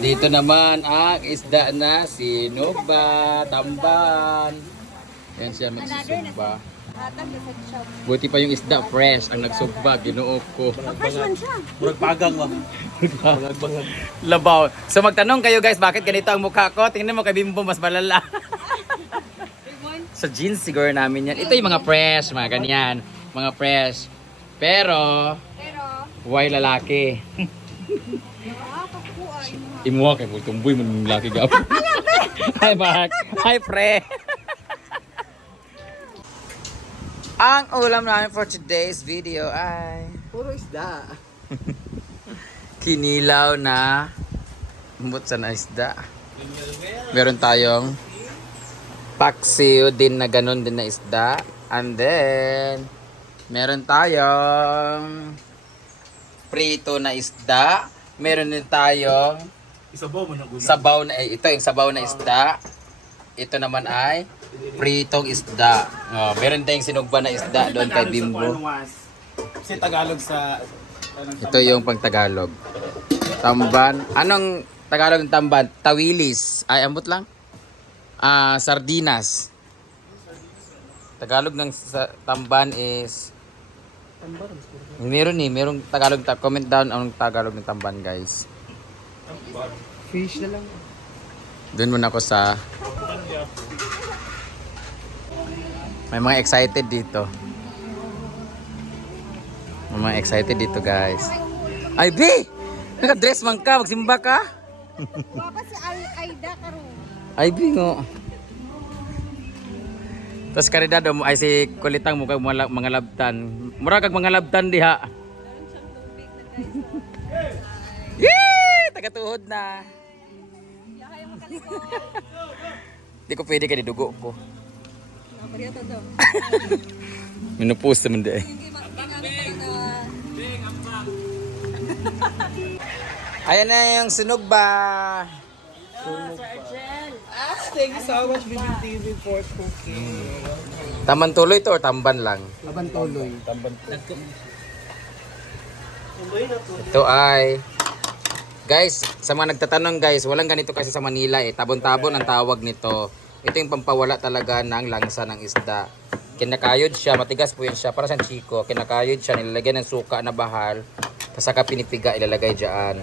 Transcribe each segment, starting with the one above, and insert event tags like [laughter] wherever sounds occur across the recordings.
Dito naman ang isda na sinuba, tamban. Yan siya magsusugba. Buti pa yung isda fresh ang nagsugba, ginuok ko. Murag pagang ba? Labaw. So magtanong kayo guys, bakit ganito ang mukha ko? Tingnan mo kay Bimbo mas malala. Sa jeans siguro namin yan. Ito yung mga fresh, mga ganyan. Mga fresh. Pero, Pero, why lalaki? Imuha kay mo tumboy mo ng lalaki gap. Hi Mark. Hi pre. Ang ulam namin for today's video ay Puro isda. kinilaw na butsa na isda. Meron tayong paksiw din na ganun din na isda. And then, meron tayong prito na isda. Meron din tayong Isabaw mo na guna. sabaw na, eh, ito yung sabaw na isda. Ito naman ay pritong isda. Oh, meron tayong sinugba na isda doon kay Bimbo. Kasi Tagalog sa... anong Ito yung pang Tagalog. Tamban. Anong Tagalog ng tamban? Tawilis. Ay, ambot lang. Ah, sardinas. Tagalog ng sa, tamban is Meron eh, merong Tagalog ta comment down anong Tagalog ng tamban, guys. Fish na lang. Doon muna ako sa May mga excited dito. May mga excited dito, guys. Ay, B! Naka-dress man ka, magsimba ka. Baka si Ay- Aida karon. Ay, B ngo. Tapos karidado mo ay si kulitang mo kag mga, labtan. Mura kag mga labtan diha. [laughs] Yee! Tagatuhod na. [laughs] Di ko pwede kay dugo ko. [laughs] Minupus naman di. Ayan na yung sunog ba? Thank you so much, TV, for cooking. Taman tuloy to or tamban lang? Aban toloy. Tamban Ito ay Guys, sa mga nagtatanong guys, walang ganito kasi sa Manila eh. Tabon-tabon ang tawag nito. Ito yung pampawala talaga ng langsa ng isda. Kinakayod siya, matigas po yan siya, para siyang chiko. Kinakayod siya, nilalagyan ng suka na bahal. Tapos saka pinipiga, ilalagay dyan.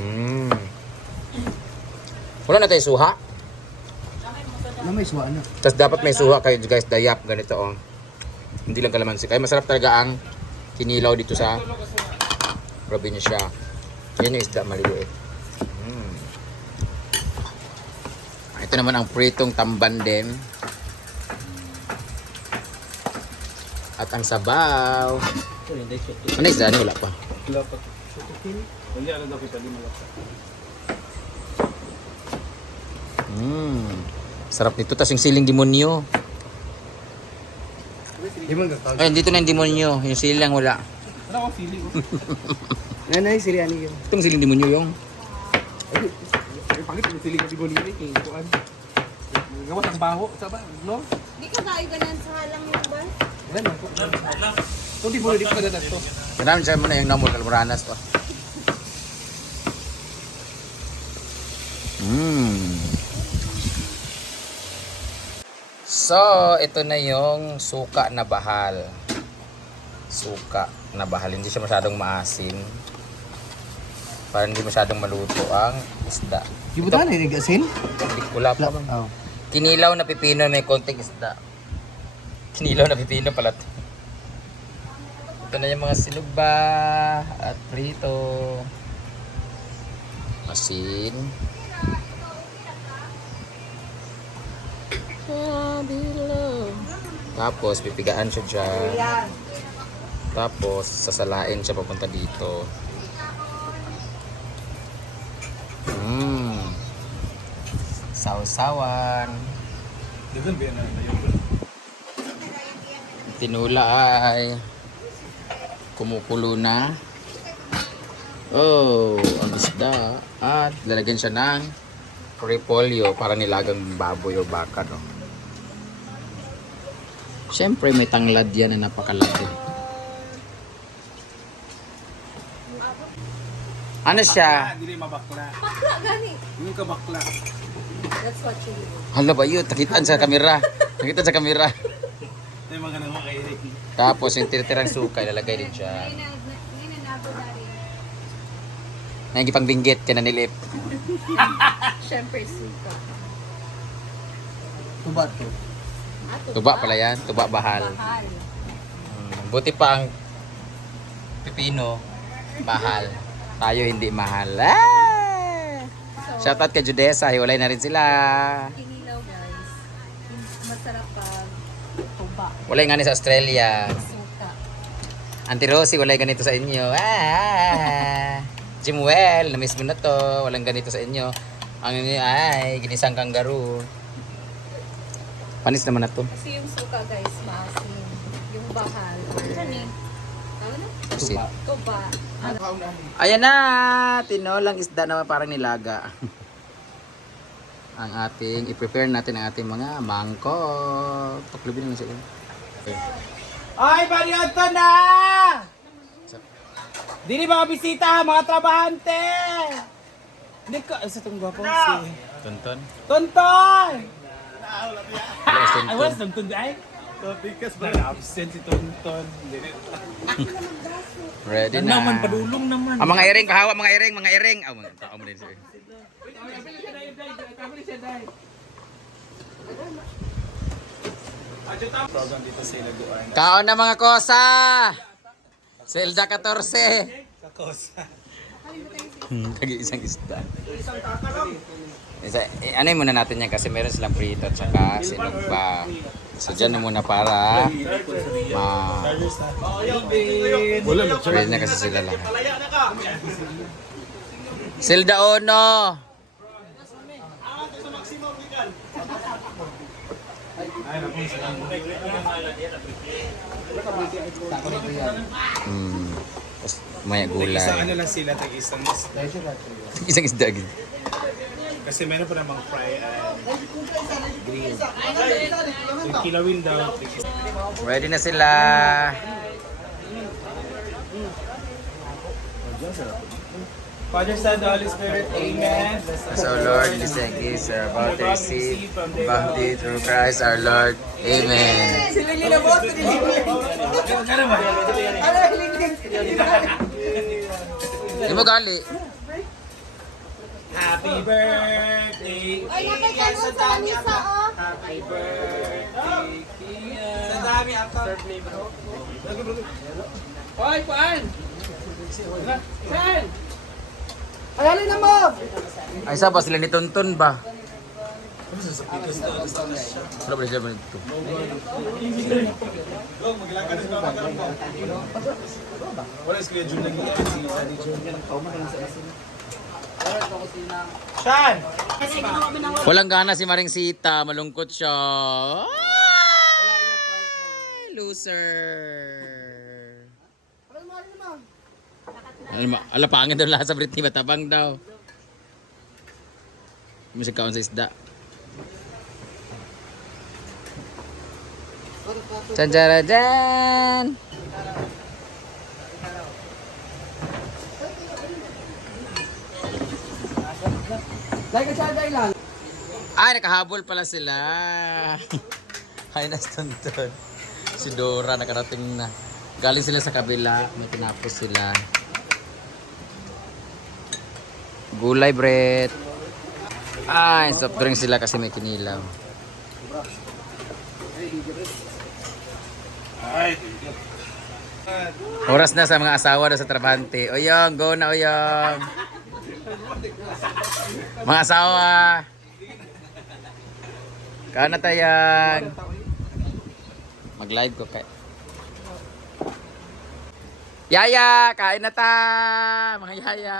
Mm. Wala na tayo suha. Na may suwa na. Tapos dapat may suha kayo guys, dayap, ganito oh. Hindi lang kalamansi. Kaya masarap talaga ang kinilaw dito sa probinsya. Yan yung isda maliliit. Mm. Ito naman ang pritong tamban din. At ang sabaw. Ano isda? Ano wala pa? Lapat. Sutukin. Hindi, ano daw kita di malapit. Mm. Sarap nito. Tapos yung siling demonyo. Di man gagawin. Ay, dito na yung demonyo. Yung siling wala. Ano ko feeling ko? Nanay, Siriani yun. Itong siling demonyo yung. Ay, pangit yung di Bolivia. Kaya kuan. Gawas ang baho. Saba, no? Di ka kayo ganan sa halang yung ban? Yan, ako. Kung di Bolivia ka na to. Kailangan siya muna yung namol kalmuranas to. So, ito na yung suka na bahal. Suka na bahal. Hindi siya masyadong maasim. Para hindi masyadong maluto ang isda. Di ba tayo nag-asin? Wala pa. Oo. Kinilaw na pipino may konting isda. Kinilaw na pipino pala to. Ito na yung mga sinugba at prito. Asin. Tapos pipigaan siya dyan. Tapos sasalain siya papunta dito. Mmm. Sausawan. Tinula ay kumukulo na. Oh, ang isda. At lalagyan siya ng repolyo para nilagang baboy o baka. No? Siyempre may tanglad yan na napakalaki. Ano siya? Dili mabakla. Bakla gani. Yung kabakla. That's what you do. Hala ba yun? Takitaan sa kamera. [laughs] Takitaan sa kamera. Ay mga nang mga Eric. Tapos yung tinitirang suka, ilalagay din siya. Ngayon na, ngayon na nabo dari. Nagipang binggit, kaya nanilip. [laughs] Siyempre suka. Tuba to. Ah, Tuba pala yan, tuba bahal. Bahal. Hmm, Buti pa ang pipino, mahal. Tayo hindi mahal. Ah! So, Shoutout kay Judesa, hiwalay na rin sila. kinilaw guys. Masarap pag tuba. Walay nga ni sa Australia. Suka. Auntie Rosie, walay ganito sa inyo. Ah! Jimwell, na-miss mo na to. Walang ganito sa inyo. Ang inyo ay ginisang kangaroo. Panis naman na to. Kasi yung suka guys, maasim. Yung bahal. Ano eh? Pusit. Tuba. Ano? Ayan na! Tinolang isda naman parang nilaga. ang ating, i-prepare natin ang ating mga mangkok. Paklubin naman sila. Ay, Marianto na! Dili mga bisita, mga trabahante! Hindi ka, ay sa itong gwapo si... Tonton. Tonton! Ay, wala Tonton. ay? Topikas ba? Absent si Tonton. Ready Ano na. naman, padulong naman. Ang mga iring, kahawa mga iring, mga iring. Oh, mga tao mo din siya. Kaon na mga kosa! Zelda 14. Hmm, kagi isang isda. Isa, eh, ano muna natin yan kasi meron silang prito at saka sinugba. So dyan na muna para ma... Wala na. Ready na kasi sila lahat. Zelda Ono! Tapos maya gulay. Isang ano lang sila, tag isang Isang isda. Kasi meron pa namang fry and grill. Yung kilawin daw. Ready na sila. Father, Son, the Holy Spirit, Amen. As our Lord, this and gifts are about to receive bounty through Christ our Lord. Amen. Di mo gali. Happy birthday! Ay, nakikano sa lamisa oh. Happy birthday! Sa dami ako. Hoy, paan? Saan? Ay, sa ba sila ni Tonton ba? Wala ba siya ba ito? Wala is Kuya Jun lagi. Saan? Walang gana si Maring Sita. Malungkot siya. Ay, loser. Alam ala pangit daw lahat sa Britney. Matabang daw. Siya kaon sa isda. Jan jan jan. Ay, nakahabol pala sila. [laughs] Ay, nastunton. Si Dora nakarating na. Galing sila sa kabila. May tinapos sila. Gulay, Brett. Ay, soft drink sila kasi may kinilaw. Oras na sa mga asawa na sa trabante. Oyong, go na oyong. Mga asawa. Kaan na tayang. Mag-live ko kay. Yaya, kain na ta. Mga yaya.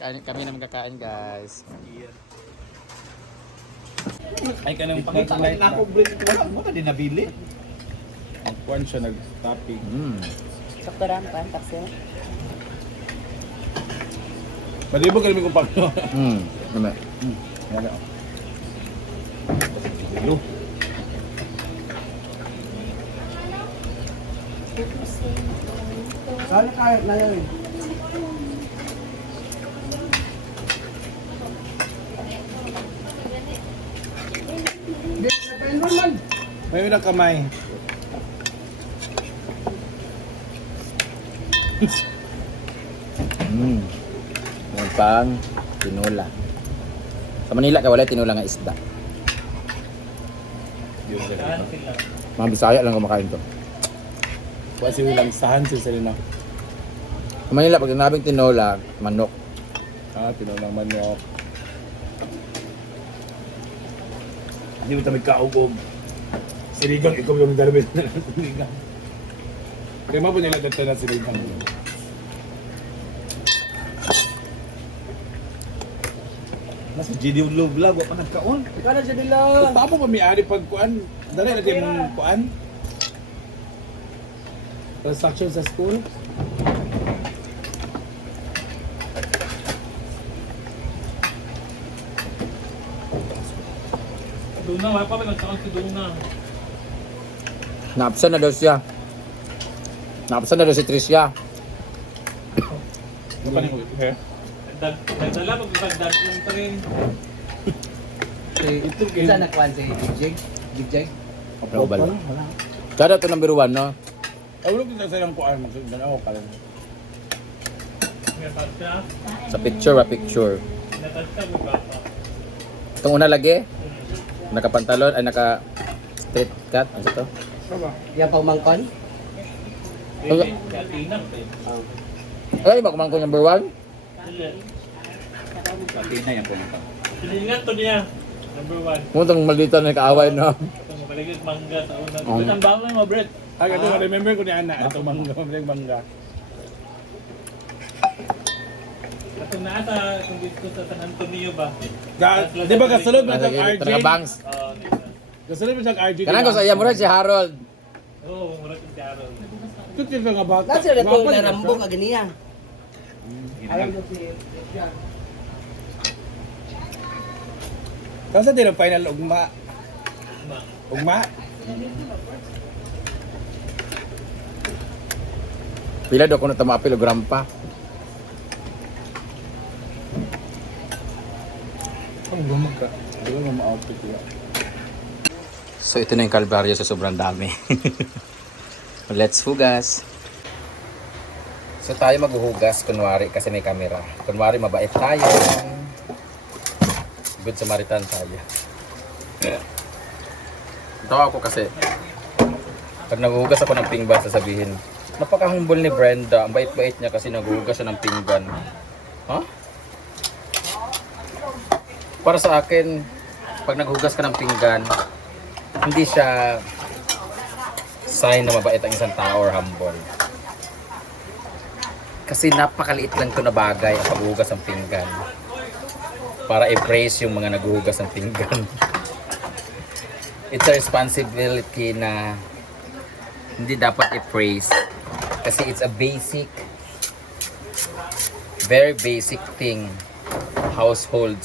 Kain, kami na magkakain, guys. Ay ka nang pakita light na. Ako ko lang mo din nabili. Ang kwan siya nag-topping. Mm. Pwede Palibog kami kong pakyo. Hmm. Ano? Hmm. Ano? Hello. Saan na kaya na yun? May ilang kamay. Mmm. Pang tinola. Sa Manila kay wala tinola nga isda. Mga Bisaya lang kumakain to. Kasi nilang sahan sila sila na. Sa Manila pag sinabing tinola, manok. Ah, tinulang manok. Hindi mo tayo kaugog. Siligang, ikaw yung dalawin na [laughs] siligang. Kaya dito na siligang. Mas GD vlog vlog, wa pa nagkaon. Ikaw na siya nila. Papo pa may ari pag kuan? Dali lagi mong kuan? Transaction sa school? Duna, wala pa rin nagkaroon si Duna. Naapsan na daw siya. Naapsan na daw si Tricia. Ano pa rin hair? Nagdag- Nagdala, magdagdag yung train. Ito kayo. Saan nakuha si Big Jig? Big Jig? Wala ba? Kada to number one, no? Ay, wala ko sa ilang kuan. Magsundan ako pala. Sa picture, ba picture. May bata. Itong una lagi, nakapantalon, ay naka straight cut. Ano to? Yan pang mangkon? Pwede, katinang eh. Ay, ba kumangko number one? Dili. Latina yan po nito. Silingan to niya. Number one. Kung itong maldita na kaaway, no? Itong maligid mangga sa unang. Oh. Ito ang bawang mo, Brett. Ah, ito, remember ko ni Ana. Ito, mangga, mangga, mangga. Ito na ata, kung dito sa San Antonio ba? Ga, di ba kasunod mo siyang RJ? Taga bangs. Dito. Kasunod mo siyang RJ. Kanang ko sa iya, mura si Harold. Oo, mura si Harold. Ito sila nga bata. Nasa ito Gwapo na rambong ka ganiya. Alam mo si Kasi din ang final ugma. Ma. Ugma? Pila daw kuno tamapil o grampa. Ang gumag ka. Ba mo ma-outfit ko So ito na yung kalbaryo sa sobrang dami. [laughs] Let's hugas. So tayo maghuhugas kunwari kasi may camera. Kunwari mabait tayo. Good Samaritan tayo. Tawa ako kasi pag naghuhugas ako ng pinggan sasabihin napaka-humble ni Brenda. Ang bait-bait niya kasi naghuhugas siya ng pinggan. Ha? Para sa akin, pag naghugas ka ng pinggan, hindi siya sign na mabait ang isang tao or humble. Kasi napakaliit lang to na bagay ang paghugas ng pinggan. Para i-praise yung mga naghuhugas ng pinggan. It's a responsibility na hindi dapat i-praise. Kasi it's a basic, very basic thing household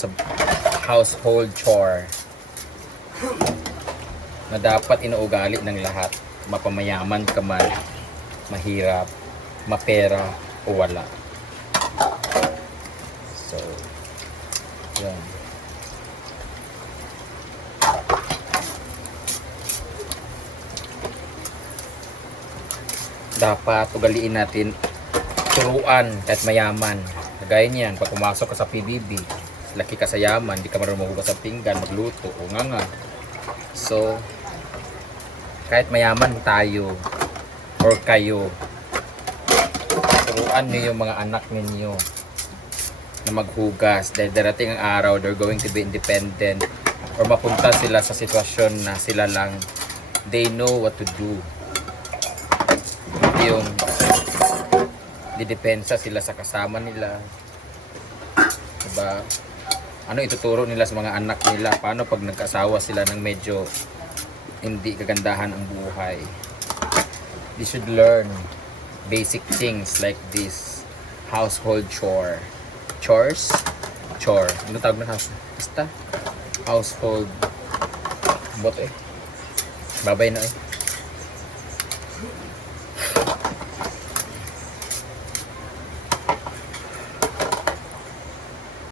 household chore na dapat inuugali ng lahat. Mapamayaman ka man, mahirap, mapera wala. So, yan. Dapat ugaliin natin turuan kahit mayaman. Kagaya niyan, pag pumasok ka sa PBB, laki ka sa yaman, di ka marunong maghugas ng pinggan, magluto, o nga nga. So, kahit mayaman tayo or kayo, turuan niyo yung mga anak ninyo na maghugas dahil darating ang araw they're going to be independent or mapunta sila sa sitwasyon na sila lang they know what to do. Yung didepensa sila sa kasama nila. Diba? Ano ituturo nila sa mga anak nila? Paano pag nagkasawa sila ng medyo hindi kagandahan ang buhay? They should learn basic things like this household chore. Chores? Chore. Ano tawag ng house basta household bot eh babay na eh